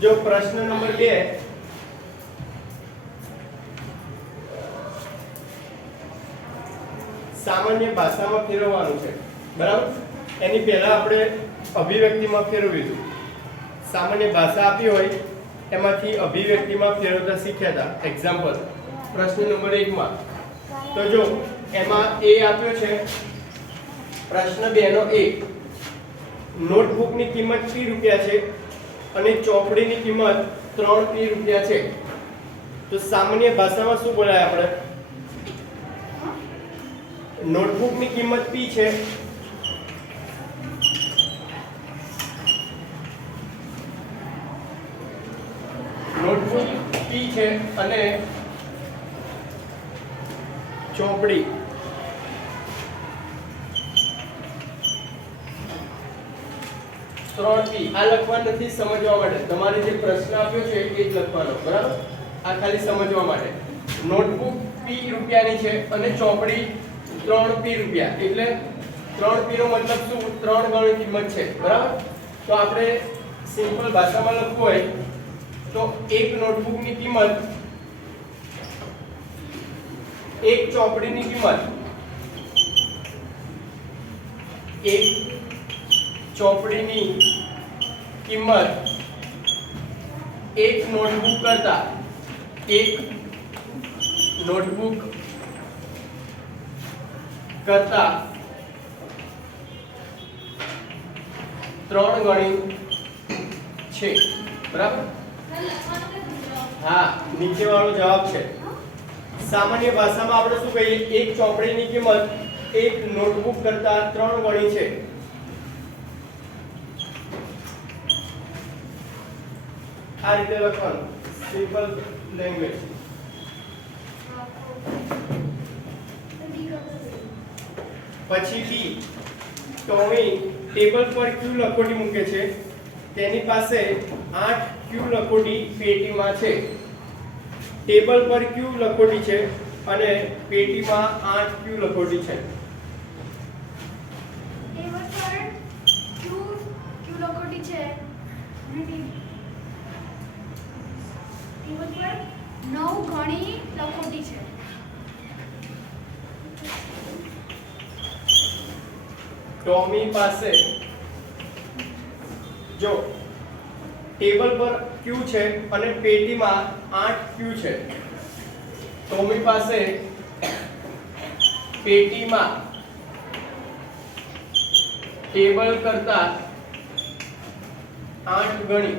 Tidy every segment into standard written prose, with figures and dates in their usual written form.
जो प्रश्न नंबर 2 सामान्य भाषाમાં ફેરવવાનું છે બરાબર એની પહેલા આપણે અભિવ્યક્તિમાં ફેરવ્યું સામાન્ય ભાષા આપી હોય એમાંથી અભિવ્યક્તિમાં ફેરવતા શીખ્યા હતા એક્ઝામ્પલ પ્રશ્ન નંબર 1 માં તો જો એમાં એ આપ્યો છે પ્રશ્ન 2 નો એ નોટબુક ની કિંમત 3 રૂપિયા છે અને ચોપડીની કિંમત 3 રૂપિયા છે તો સામાન્ય ભાષામાં શું બોલાય આપણે नोटबुक ની કિંમત p છે નોટબુક p છે અને ચોપડી 3p આ લખવા નથી સમજવા માટે તમારે જે પ્રશ્ન આપ્યો છે એ જ લખવાનો બરાબર આ ખાલી સમજવા માટે નોટબુક p રૂપિયાની છે અને ચોપડી 3p રૂપિયા એટલે 3p નો મતલબ શું 3 ગણી કિંમત છે બરાબર તો આપણે સિમ્પલ ભાષામાં લખવું હોય તો એક નોટબુક ની કિંમત એક ચોપડીની કિંમત એક ચોપડીની કિંમત એક નોટબુક કરતા એક નોટબુક करता 3 गणी छे बराबर हाँ नीचे वालो जवाब छे सामान्य भाषा में આપણે શું કહીએ એક ચોપડીની કિંમત એક નોટબુક કરતા 3 ગણી છે આ રીતે લખવાનું સિમ્પલ લેંગ્વેજ પછી બી ટોમી ટેબલ પર ક્યુ લખોટી મૂકે છે તેની પાસે 8 ક્યુ લખોટી પેટીમાં છે ટેબલ પર ક્યુ લખોટી છે અને પેટીમાં 8 ક્યુ લખોટી છે ટેબલ પર ક્યુ લખોટી છે ટેબલ પર 9 ગણી લખોટી છે टॉमी પાસે જો ટેબલ પર ક્યુ છે અને પેટીમાં 8 ક્યુ છે ટોમી પાસે પેટીમાં ટેબલ કરતા 8 ગણી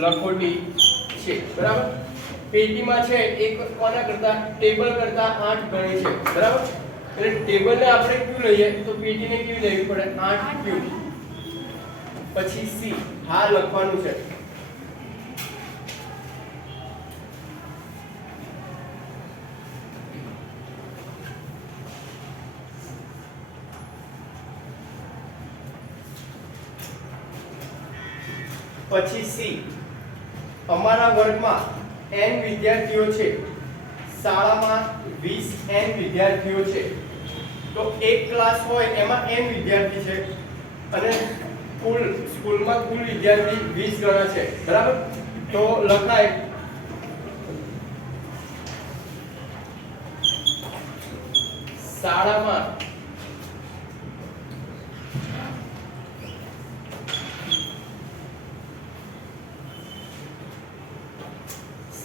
લખોટી છે બરાબર पेटीમાં છે એક કોના કરતા ટેબલ કરતા 8 ગણી છે બરાબર એટલે ટેબલ ને આપણે ક્યુ લઈએ તો પેટી ને ક્યુ લેવી પડે 8 ક્યુ પછી સી હા લખવાનું છે પછી સી અમારા વર્ગમાં n વિદ્યાર્થીઓ છે શાળામાં 20 n વિદ્યાર્થીઓ છે તો એક ક્લાસ હોય એમાં n વિદ્યાર્થી છે અને કુલ સ્કૂલમાં કુલ વિદ્યાર્થી 20 ગણા છે બરાબર તો લખાય શાળામાં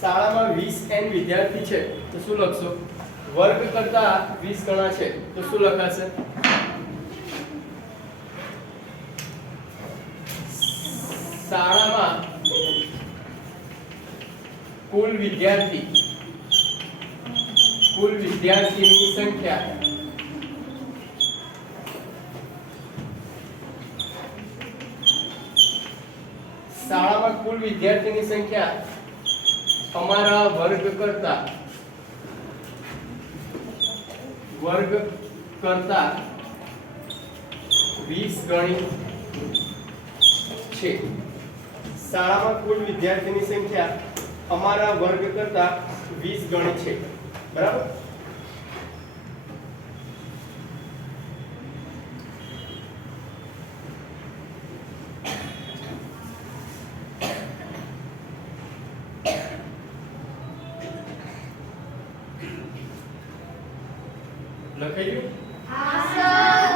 શાળામાં 20 n વિદ્યાર્થી છે તો શું લખશો વર્ગ કરતા 20 ગણા છે તો શું લખાશે શાળામાં કુલ વિદ્યાર્થીની સંખ્યા શાળામાં કુલ વિદ્યાર્થીની સંખ્યા हमारा वर्ग करता 20 गणी छे શાળામાં કુલ વિદ્યાર્થીની સંખ્યા અમારા વર્ગ કરતા 20 ગણી છે બરાબર લખાઈ ગયું? હા સર.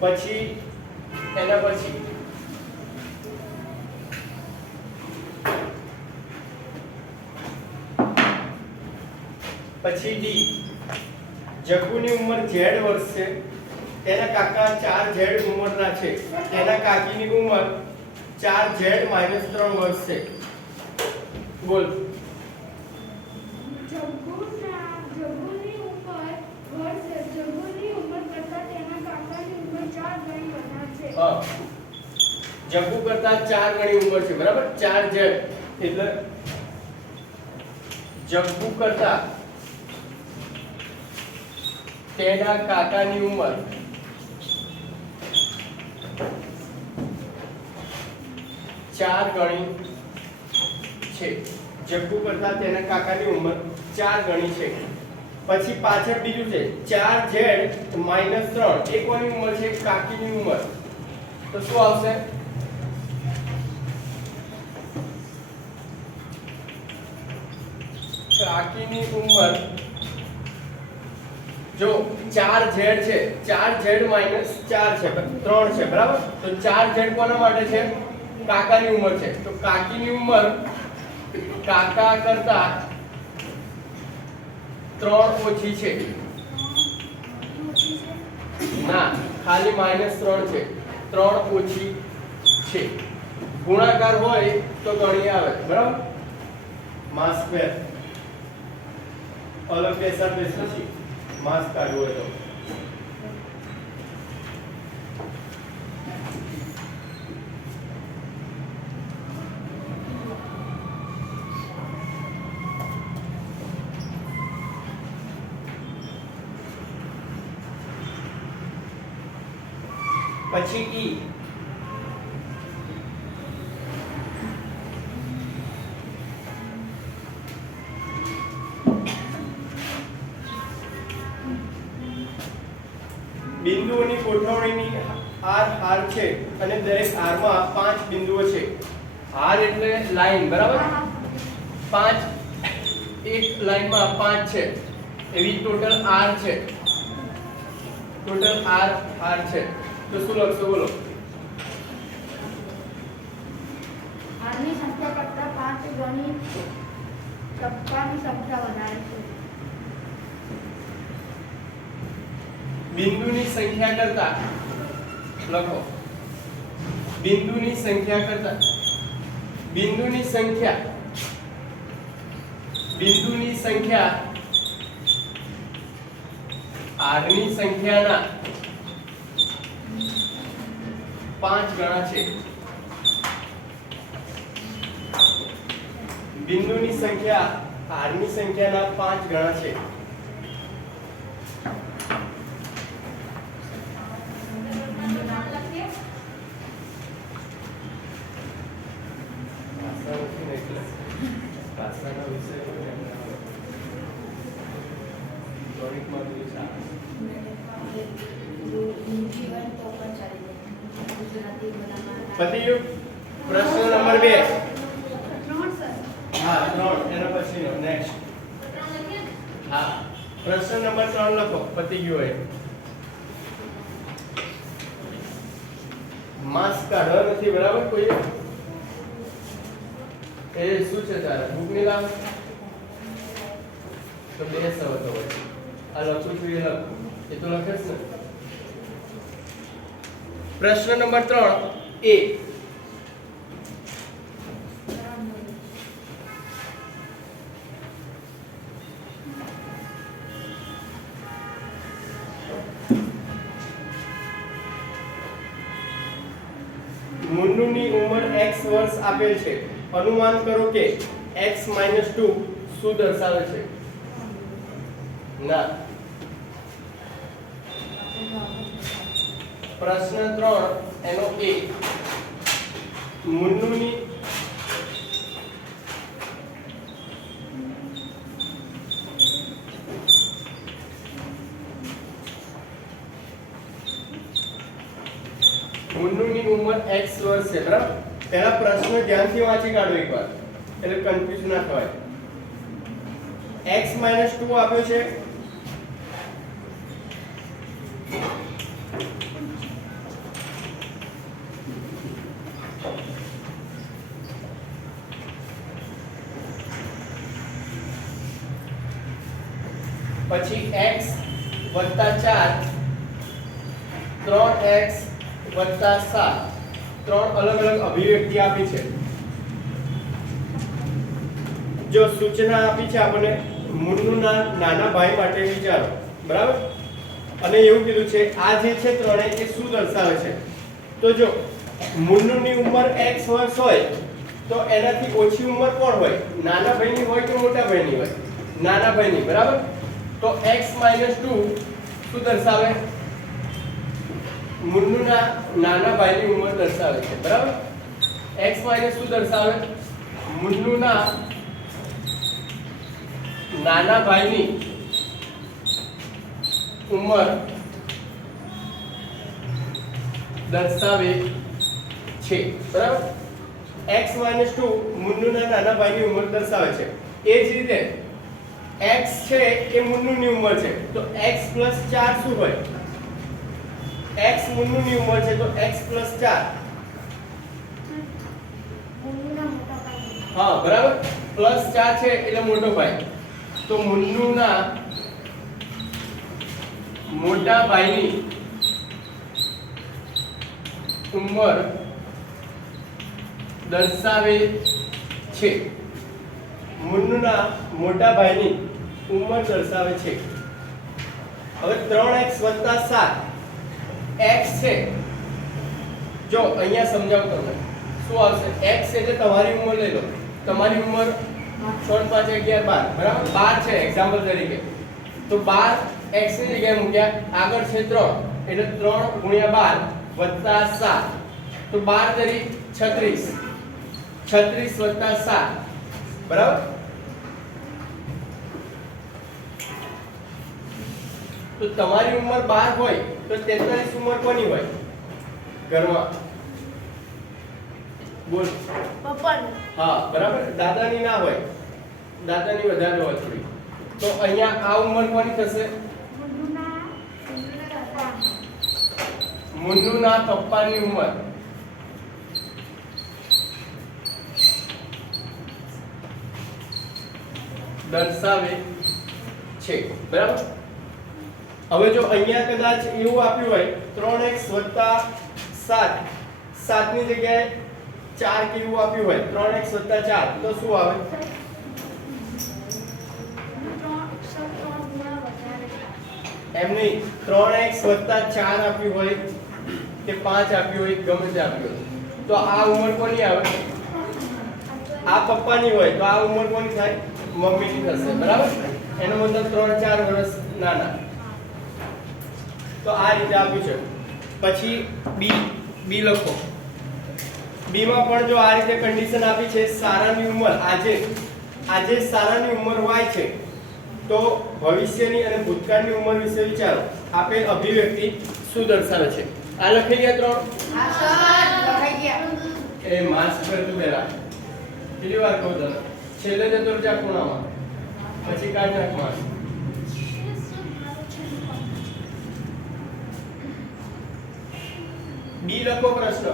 પછી એના પછી ડી. જગ્ગુની ઉંમર z વર્ષ છે, તેના કાકા 4z ઉંમરના છે, તેના કાકીની ઉંમર 4z - 3 વર્ષ છે. બોલ. જગ્ગુની ઉંમર કરતાં તેના કાકાની ઉંમર 4 ગણી વધારે છે. હા, જગ્ગુ કરતા 4 ગણી ઉંમર છે, બરાબર. 4z એટલે જગ્ગુ કરતા તેના કાકાની ઉંમર 4 ગણી છે. જગ્ગુ કરતા તેના કાકાની ઉંમર 4 ગણી છે. પછી પાછળ બીજું છે 4z - 3. એ કોની ઉંમર છે? કાકીની ઉંમર. તો શું આવશે? કાકીની ઉંમર જો 4z છે, 4z - 4 છે, 3 છે, બરાબર. તો 4z કોના માટે છે? કાકાની ઉંમર છે. તો કાકીની ઉંમર કાકા કરતા 3 ઓછી છે. ના, ખાલી -3 છે. 3 ઓછી છે. ગુણાકાર હોય તો ગણી આવે, બરાબર. માસ સ્ક્વેર અલગ પેસા પછી માસ કાઢવું હોય તો પછી ઈ. બિંદુઓની ગોઠવણીની હાર છે અને દરેક હારમાં 5 બિંદુઓ છે. હાર એટલે લાઈન, બરાબર. 5 એક લાઈનમાં 5 છે, એવી ટોટલ હાર છે. ટોટલ હાર છે. તો શું લખશો? બોલો. હારની સંખ્યા કરતાં 5 ગણી ટપ્પાની સંખ્યા વધારે છે. બિંદુની સંખ્યા કરતા લખો. બિંદુની સંખ્યા કરતા બિંદુની સંખ્યા હારની સંખ્યાના 5 ગણા છે. બિંદુની સંખ્યા હારની સંખ્યાના 5 ગણા છે. પતિ ગયું? પ્રશ્ન નંબર 2. 3 સર. હા, 3. એના પછીનો નેક્સ્ટ. હા, પ્રશ્ન નંબર 3 લખો. પતિ ગયો એ. માસ કાઢવા નથી, બરાબર. કોઈ એ શું છે તારે? બુક ની લાવ. તો 2 શબ્દો હોય. આ લખું છું, એ લખ. એ તો લખે છે ને. પ્રશ્ન નંબર 3 એ. મુન્નુની ઉંમર x વર્ષ આપેલ છે. અનુમાન કરો કે x - 2 શું દર્શાવે છે? ના. પ્રશ્ન 3 એનો એ. મુન્નુની ઉંમર x વર્ષ છે, બરાબર. પહેલા પ્રશ્ન ધ્યાનથી વાંચી કાઢો એકવાર, એટલે કન્ફ્યુઝ ના થવાય. x - 2 આપ્યું છે, પછી x + 4 3x + 7 ત્રણ અલગ અલગ અભિવ્યક્તિ આપી છે। જો સૂચના આપી છે આપણને મૂળના નાના ભાઈ માટે વિચારો, બરાબર, અને એવું કીધું છે આ જે છે ત્રણેય એ શું દર્શાવે છે? તો જો મૂળની ઉંમર x વર્ષ હોય તો એનાથી ઓછી ઉંમર કોણ હોય? નાના ભાઈની હોય કે મોટા ભાઈની હોય? નાના ભાઈની, બરાબર। તો x - 2 શું દર્શાવે? મૂળના નાના ભાઈની ઉંમર દર્શાવે છે, બરાબર। x - શું દર્શાવે? મૂળના નાના ભાઈની ઉંમર દર્શાવે છે, બરાબર। x - 2 મૂળના નાના ભાઈની ઉંમર દર્શાવે છે। એ જ રીતે x છે એ મૂળની ઉંમર છે તો x + 4 શું હોય? x મૂળની ઉંમર છે તો x + 4, મૂળના મોટા ભાઈ હા, બરાબર, +4 છે એટલે મોટો ભાઈ, તો મૂળના મોટા ભાઈની ઉંમર દર્શાવે છે। મૂળના મોટા ભાઈની ઉંમર દર્શાવે છે। હવે 3x + 7 x છે, જો અહીંયા સમજાવું તમને શું આવશે? x એટલે તમારી ઉંમર લઈ લો, તમારી ઉંમર 6 5 11 12, બરાબર, 12 છે એક્ઝામ્પલ તરીકે, તો 12 x ની જગ્યાએ મૂક્યા, આગળ છે 3 એટલે 3 × 12 + 7 તો 12 તરી 36, 36 + 7, બરાબર। તો તમારી ઉંમર 12 હોય તો 43 ઉંમર કોની હોય ઘરમાં? બોલ। પપ્પાનું હા, બરાબર, દાદાની ના હોય, દાદાની વધારે હોય થોડી, તો અહીંયા આ ઉંમર કોની થશે? મુન્નુના પપ્પાની ઉંમર દર્શાવે છે, બરાબર। હવે જો અહીંયા કદાચ એવું આપ્યું હોય 3x + 7 7 ની જગ્યાએ 4 કે એવું આપ્યું હોય 3x + 4 તો શું આવે? એમ નહીં, 3x + 4 આપ્યું હોય કે 5 આપ્યું હોય, ગમે તે આપ્યું હોય, તો આ ઉંમર કોની આવે? આ પપ્પાની હોય તો આ ઉંમર કોની થાય? મમ્મીની થશે, બરાબર। એનો મતલબ 3 4 વર્ષ નાના। તો આ રીતે આપ્યું છે। પછી બી લખો, બી માં પણ જો આ રીતે કન્ડિશન આપી છે, સારાની ઉંમર આજે સારાની ઉંમર y છે તો ભવિષ્યની અને ભૂતકાળની ઉંમર વિશે વિચારો। આપેલ અભિવ્યક્તિ શું દર્શાવે છે? આ લખી ગયા ત્રણ? હા સર, લખાઈ ગયા। એ માસ્ક કર તું પહેલા, કેટલી વાર કહું તને? છેલ્લે જતો જા ખૂણામાં, પછી કાઢ નાખ માસ્ક। બી લખો પ્રશ્ન,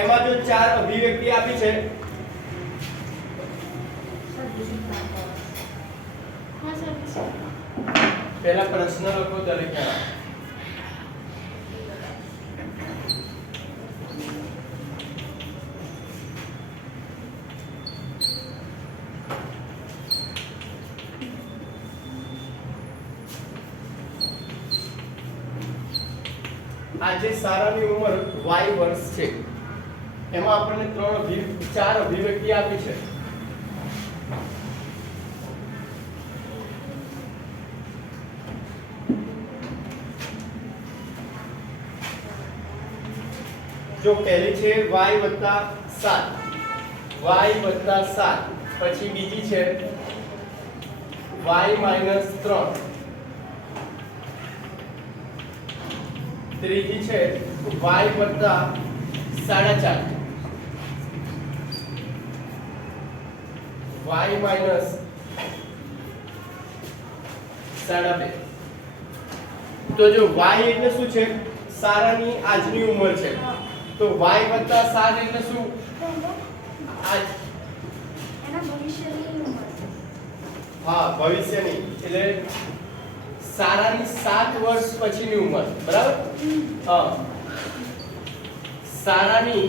એમાં જો 4 અભિવ્યક્તિ આપી છે, પહેલા પ્રશ્ન લખો દરેક ના। આજે સારાની ઉંમર y વર્ષ છે, એમાં આપણને 4 અભિવ્યક્તિ આપી છે। जो पहली છે y + 7 પછી બીજી છે y - 3, ત્રીજી છે y + 4.5, y - 2.5. તો જો y એટલે શું છે? સારાની આજની ઉંમર છે. તો y + 7 એટલે શું? આજ એના ભવિષ્યની ઉંમર. હા, ભવિષ્યની એટલે સારાની 7 વર્ષ પછીની ઉંમર. બરાબર? હા. સારાની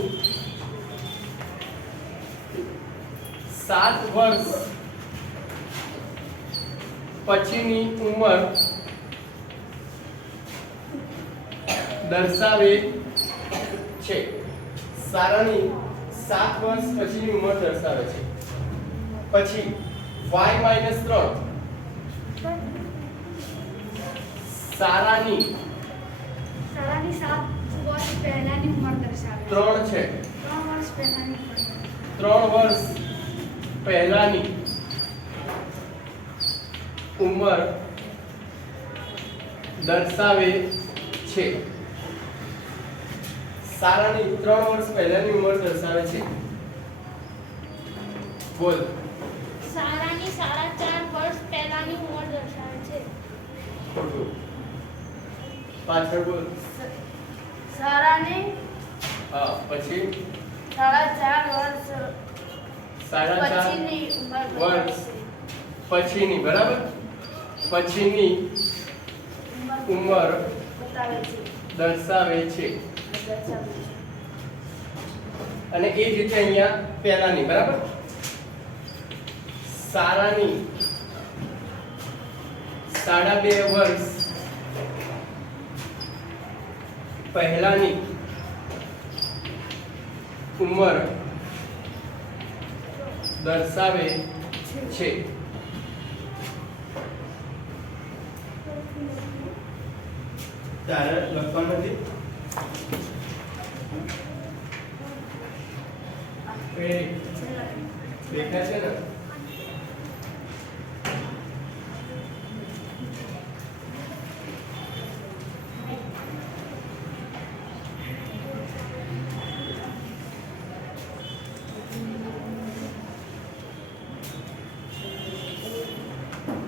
7 વર્ષ પછીની ઉંમર દર્શાવે છે. સારાની 7 વર્ષ પછીની ઉંમર દર્શાવે છે. પછી y - 3 સારાની 7 વર્ષ પહેલાની ઉંમર દર્શાવે. 3 છે. 3 વર્ષ પહેલાની ઉંમર. 3 વર્ષ પહેલાની ઉંમર દર્શાવે છે. સારાની 3 વર્ષ પહેલાની ઉંમર દર્શાવે છે. બોલ. સારાની 4.5 વર્ષ પહેલાની ઉંમર દર્શાવે છે. ખોટું. પાછળ બોલ. સારાને હા, પછી 4.5 વર્ષ 4.5 પછીની ઉંમર વર્ષ પછીની. બરાબર? પછીની ઉંમર બતાવે છે. દર્શાવે છે. અને એ જ રીતે અહીંયા પહેલાની. બરાબર? સારાની 2.5 વર્ષ પહેલાની ઉંમર દર્શાવે છે. તારે લખવાનું નથી? દેખાય છે ને?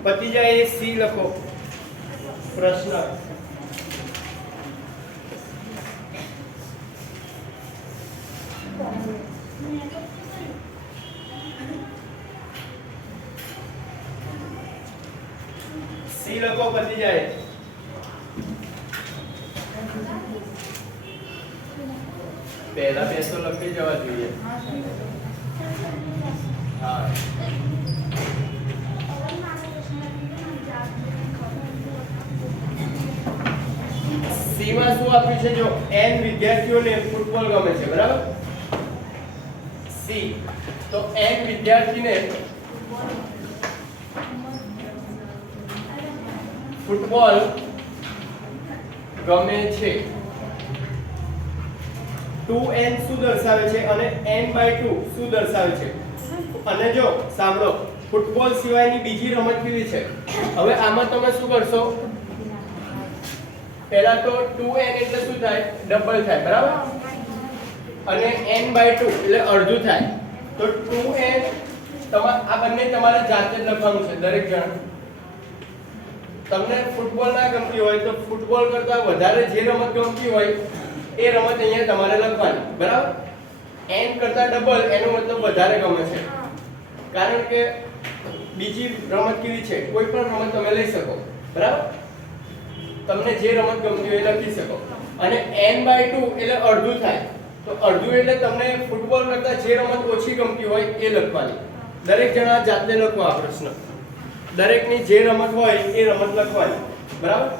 પતી જાય એ સી લખો. પ્રશ્ન સી લખો. પતી જાય. પહેલા બે તો લખી જવા જોઈએ. હા. સી માં શું આપ્યું છે? જો n વિદ્યાર્થીઓને ફૂટબોલ ગમે છે. બરાબર? સી તો n વિદ્યાર્થીને ફૂટબોલ ગમે છે. 2n શું દર્શાવે છે અને n/2 શું દર્શાવે છે? અને જો સાંભળો, ફૂટબોલ સિવાયની બીજી રમત કેવી છે? હવે આમાં તમે શું કરશો? પહેલા તો 2n એટલે શું થાય? ડબલ થાય. બરાબર? અને n/2 એટલે અડધું થાય. તો 2n આ બંને તમારે જાતે જ લખવાનું છે. દરેક જણ તમને ફૂટબોલ ના ગમતી હોય તો ફૂટબોલ કરતા વધારે જે રમત ગમતી હોય એ રમત અહીંયા તમારે લખવાની. બરાબર? n કરતા ડબલ એનો મતલબ વધારે ગમે છે. કારણ કે બીજી રમત કેવી છે? કોઈ પણ રમત તમે લઈ શકો. બરાબર? તમને જે રમત ગમતી હોય એ લખી શકો. અને n/2 એટલે અડધું થાય. તો અડધું એટલે તમને ફૂટબોલ કરતા જે રમત ઓછી ગમતી હોય એ લખવાની. દરેક જણા જાતે લખો આ પ્રશ્ન. દરેકની જે રમત હોય એ રમત લખવાની. બરાબર?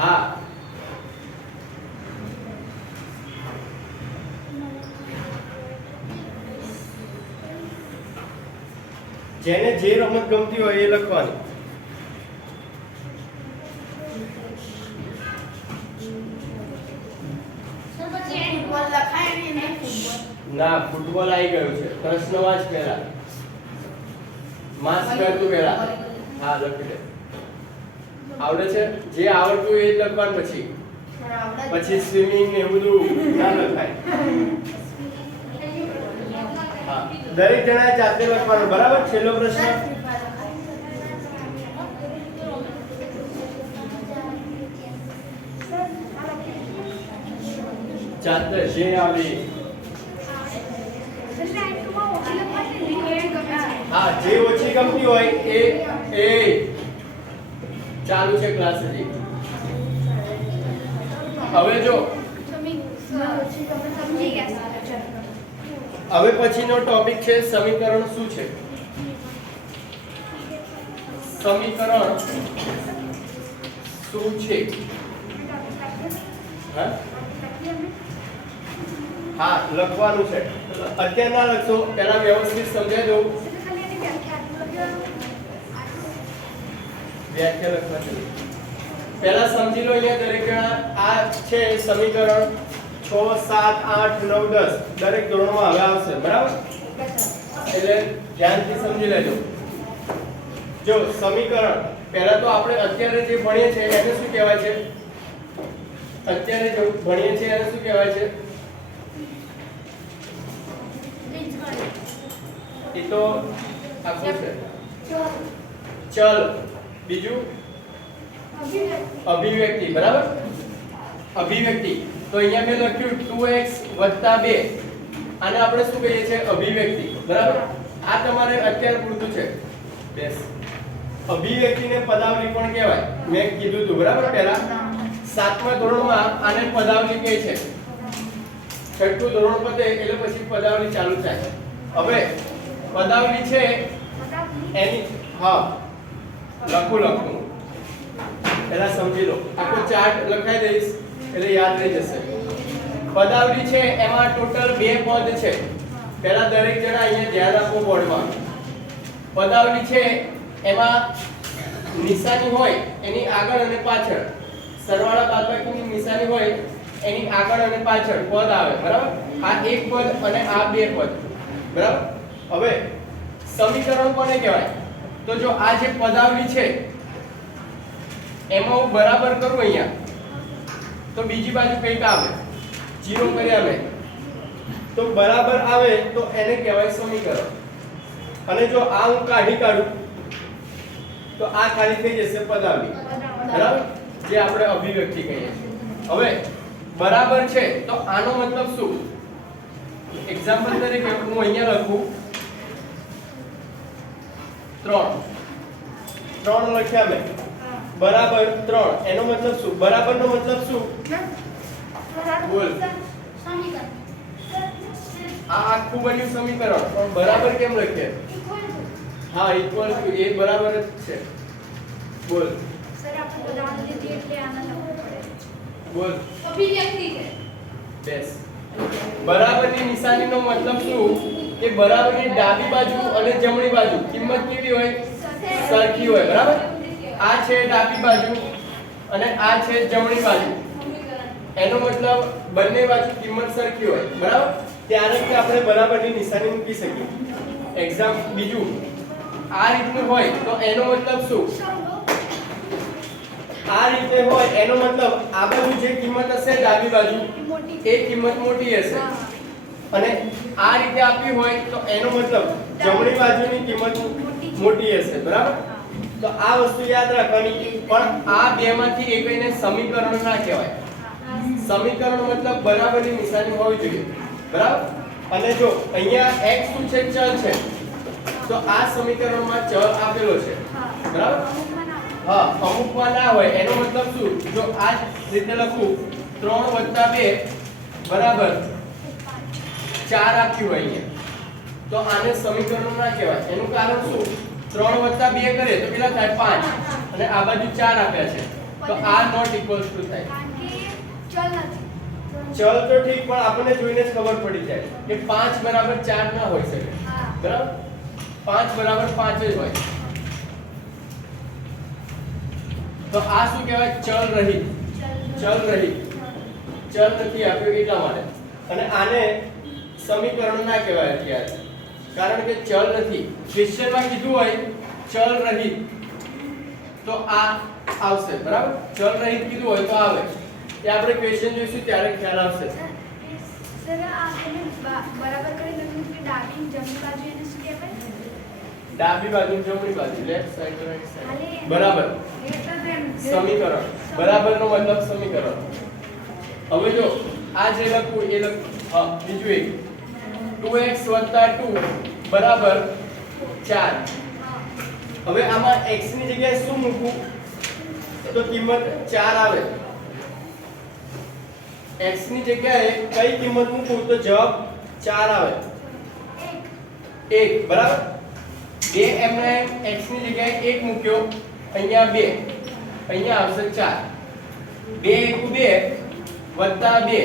હા. જેને જે રમત ગમતી હોય એ લખવાની. ના, ફૂટબોલ આવી ગયું છે. પ્રશ્ન વાંચ પહેલા. માસ કર તું પહેલા. હા, લખી દે. આવડે છે? જે આવડતું એ જ લખવાનું. પછી સ્વિમિંગ ને એવું બધું ના લખાય. હા. દરેક જણાએ જાતે લખવાનું, બરાબર? છેલ્લો પ્રશ્ન. જાતે જે આવડી. હા, જે ઓછી ગમતી હોય એ ચાલુ છે ક્લાસ હજી. હવે જો હવે પછીનો ટોપિક છે સમીકરણ શું છે. સમીકરણ શું છે? હા, લખવાનું છે. અત્યારે ના લખશો, પહેલા વ્યવસ્થિત સમજાવી દઉં. વ્યાખ્યા લખવાની પહેલા સમજી લો. અહીંયા દરેક જણા આ છે સમીકરણ 6 7 8 9 10 દરેક ધોરણમાં હવે આવશે, બરાબર? એટલે ધ્યાનથી સમજી લેજો. જો સમીકરણ પહેલા તો આપણે અત્યારે જે ભણીએ છીએ એને શું કહેવાય છે? અત્યારે જો ભણીએ છીએ એને શું કહેવાય છે? એ તો આખું છે ચલ. બીજું અભિવ્યક્તિ, બરાબર? અભિવ્યક્તિ. તો અહીંયા મેં લખ્યું 2x 2 આને આપણે શું કહીએ છીએ? અભિવ્યક્તિ, બરાબર? આ તમારે અત્યારે પૂરતું છે. બેસ. અભિવ્યક્તિને પદાવલી પણ કહેવાય. મેં કીધું હતું, બરાબર? પહેલા 7મા ધોરણમાં આને પદાવલી કહે છે. 6થું ધોરણ પતે એટલે પછી પદાવલી ચાલુ થાય. હવે પદાવલી છે એની હા લખું પહેલા સમજી લો. આખો ચાર્ટ લખાઈ દઈશ એટલે યાદ રહી જશે. પદાવલી છે એમાં ટોટલ 2 પદ છે. પહેલા દરેક જણા અહીંયા ધ્યાન આપો બોર્ડમાં. પદાવલી છે એમાં નિશાની હોય એની આગળ અને પાછળ, સરવાળા બાદબાકીની નિશાની હોય એની આગળ અને પાછળ પદ આવે, બરાબર? આ એક પદ અને આ 2 પદ, બરાબર? હવે સમીકરણ કોને કહેવાય? તો જો આ જે પદાવલી છે એમાં હું બરાબર કરું અહીંયા તો બીજી બાજુ કંઈક આવે, 0 કરી આવે તો બરાબર આવે તો એને કહેવાય સમીકરણ. અને જો આ હું કાઢી કાઢું તો આ ખાલી થઈ જશે પદાવલી, બરાબર? જે આપણે અભિવ્યક્તિ કહીએ છીએ. હવે બરાબર છે તો આનો મતલબ શું? એક્ઝામ્પલ તરીકે હું અહીંયા લખું 3 લખ્યા મેં, બરાબર 3. એનો મતલબ શું? બરાબર નો મતલબ શું? બોલ. આ આખું બન્યું સમીકરણ, પણ બરાબર કેમ લખીએ? હા, ઇક્વલ ટુ. એ બરાબર જ છે. બોલ. સર આપણે ઉદાહરણ લીધી એટલે આના લખવું પડે. બોલ. અભિવ્યક્તિ છે. બેસ. બરાબરની નિશાનીનો મતલબ શું? કે બરાબરની ડાબી બાજુ અને જમણી બાજુ કિંમત કેવી હોય? સરખી હોય, બરાબર? આ છે ડાબી બાજુ અને આ છે જમણી બાજુ. એનો મતલબ બંને બાજુ કિંમત સરખી હોય, બરાબર? ત્યારે જ આપણે બરાબરની નિશાની મૂકી શકીએ. બીજું આ રીતનું હોય તો એનો મતલબ શું? આ રીતે હોય એનો મતલબ આ બાજુ જે કિંમત હશે ડાબી બાજુ એ કિંમત મોટી હશે, અને આ રીતે આપી હોય તો એનો મતલબ જમણી બાજુની કિંમત મોટી હશે, બરાબર? તો આ વસ્તુ યાદ રાખવાની. પણ આ બેમાંથી એકને સમીકરણ ના કહેવાય. સમીકરણ મતલબ બરાબરની નિશાની હોવી જોઈએ, બરાબર? અને જો અહીંયા x શું છે? ચલ છે. તો આ સમીકરણમાં ચલ આપેલો છે, બરાબર? હા, અમુકમાં ના હોય એનો મતલબ શું? જો આ રીતે લખું 3 + 2 બરાબર 4 આપ્યું હોય અહીંયા, તો આને સમીકરણ ના કહેવાય. એનું કારણ શું? 3 + 2 કરે તો કેટલા થાય? 5. અને આ બાજુ 4 આપ્યા છે તો આ નોટ ઇક્વલ્સ ટુ થાય. ચલ તો ઠીક, પણ આપણને જોઈને જ ખબર પડી જાય કે 5 બરાબર 4 ના હોઈ શકે, બરાબર? 5 બરાબર 5 જ હોય. તો આ શું કહેવાય? ચલ રહિત. ચલ નથી આપ્યો એટલા માટે. અને આને સમીકરણ ના કહેવાય અત્યારે, કારણ કે ચલ નથી. ક્વેશ્ચનમાં કીધું હોય ચલ રહિત તો આ આવશે, બરાબર? ચલ રહિત કીધું હોય તો આવે. એ આપણે ક્વેશ્ચન જોઈશું ત્યારે ખ્યાલ આવશે. સર આ તમે બરાબર કરી લખ્યું કે ડાબી ડાબી બાજુ જમણી બાજુ લેફ્ટ સાઈડ રાઈટ સાઈડ બરાબર સમીકરણ બરાબરનો મતલબ સમીકરણ હવે જો આ જે લખું એ લખ હા બીજું એક 2x 2 બરાબર 4 હવે આમાં x ની જગ્યાએ શું મૂકવું તો કિંમત 4 આવે x ની જગ્યાએ કઈ કિંમત મૂકું તો જવાબ 4 આવે 1 બરાબર 2 એમને x ની જગ્યાએ 1 મૂક્યો અહીંયા 2 અહીંયા આવશે 4 2 વત્તા 2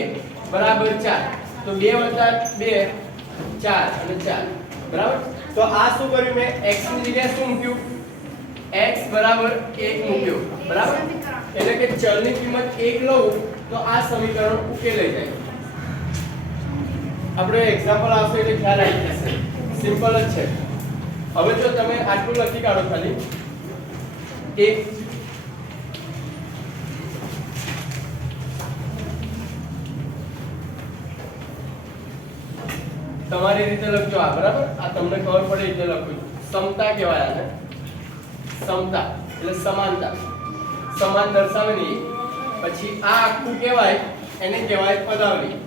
બરાબર 4 તો 2 વત્તા 2 4 અને 4 બરાબર તો આ શું કર્યું મેં x ની જગ્યાએ શું મૂક્યું x બરાબર 1 મૂક્યો બરાબર એટલે કે ચલની કિંમત 1 લઉં તો આ સમીકરણ ઉકેલાઈ જાય આપણે એક્ઝામ્પલ આવશે એટલે ખ્યાલ આવી જશે સિમ્પલ જ છે હવે જો તમે આટલું લખી કાઢો ખાલી 1 તમારી રીતે લખજો આ બરાબર આ તમને ખબર પડે એટલે લખું સમતા કહેવાય આને સમતા એટલે સમાનતા સમાન દર્શાવે ને પછી આ આખું કહેવાય એને કહેવાય પદાવલી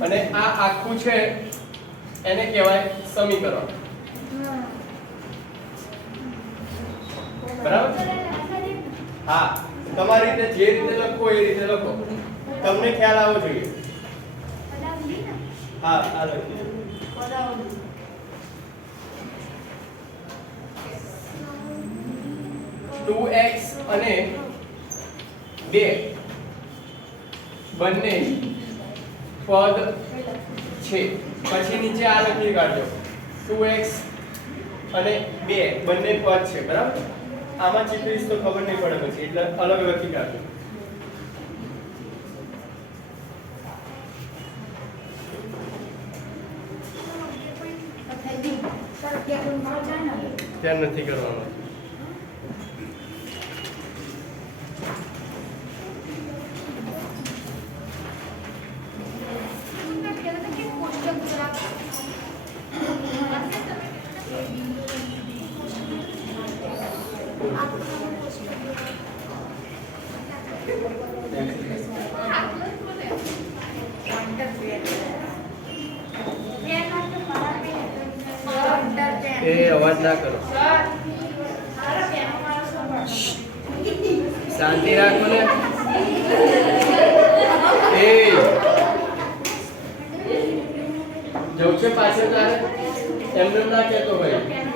અને આ આખું છે એને કહેવાય સમીકરણ બરાબર હા તમારી રીતે જે રીતે લખો એ રીતે લખો તમને ખ્યાલ આવવો જોઈએ હા આ લખીએ 2x અને 2 બંને પદ છે પછી નીચે આ લખી કાઢજો 2x અને 2 બંને પદ છે બરાબર આમાં ચિત્રીશ તો ખબર નહીં પડે પછી એટલે અલગ લખી કાઢજો ત્યાં નથી કરવાનું એ અવાજ ના કરો શાંતિ રાખો ને એ જવું છે પાછળ તારે એમને ના કહેતો ભાઈ